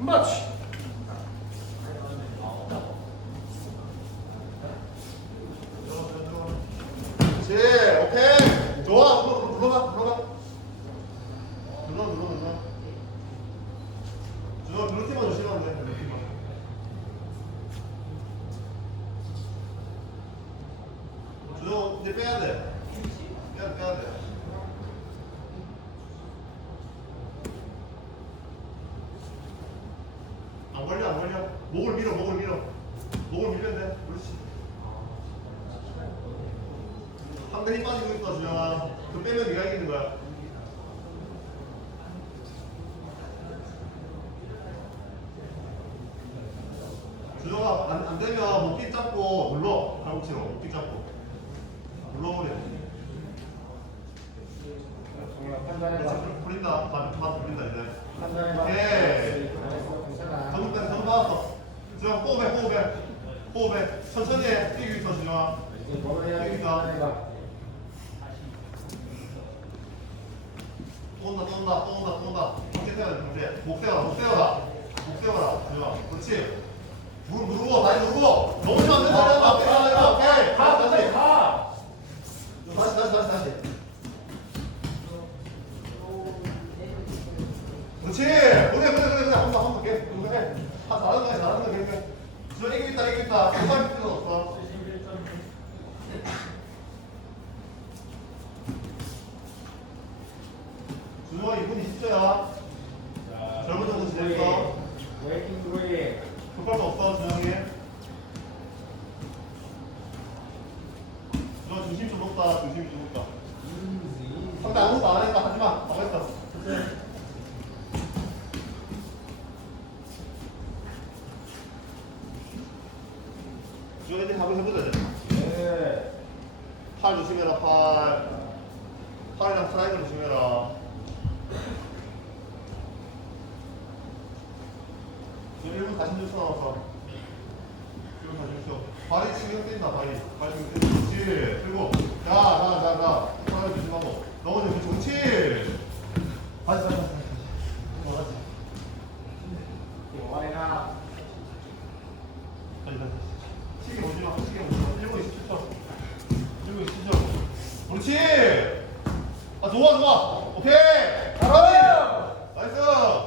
much. 목을 밀어 목을 밀어. 목을 밀면 돼 그렇지. 상대 힘 빠지고 있어 준영아 그 빼면 네가 이기는 거야. 준영아 안, 안 되면 목뒤 잡고 눌러. 팔꿈치로 목뒤 잡고. 눌러버려 정말 판단해봐. 그렇지. 풀린다. 다, 다 풀린다 이제. 판단해봐. 오케이. 잘했어. 괜찮아. 정국까지 정국 받았어 준영 호흡해 호흡해 호흡해. 천천히 해 있어 준영아. 이제. 판단해봐. 또 온다 또 온다 또 온다 또 온다. 어깨 세워야 돼 이제 목 세워라 목 세워라. 목 세워라 준영아. 그렇지. 누르고 다리 누르고. 넘어지면 안 된다 오케이 오케이 가 다시 가. 다시 다시 다시 다시 그렇지 그래 그래 그래 그래 한번 한번 개 그래 다 잘하는 거야 잘하는 거야 그래 저 이기겠다. 정말 필요 없어. 준호가 2분 20초야 젊은 정도 지냈어. 웨이팅 드로잉. 급할 거 없어 준영이. 준호 중심 좀 높다 중심이 좀 높다 상대 아무것도 안 하니까 하지마 가만 있어 준호 이제 한번 해보자. 네. 팔 조심해라 팔. 팔이랑 트라이앵글 조심해라. 지금 1분 40초 남았어 1분 40초 발이 신경 쓰인다 발이 놓아 놓아. 오케이. 바로 나이스.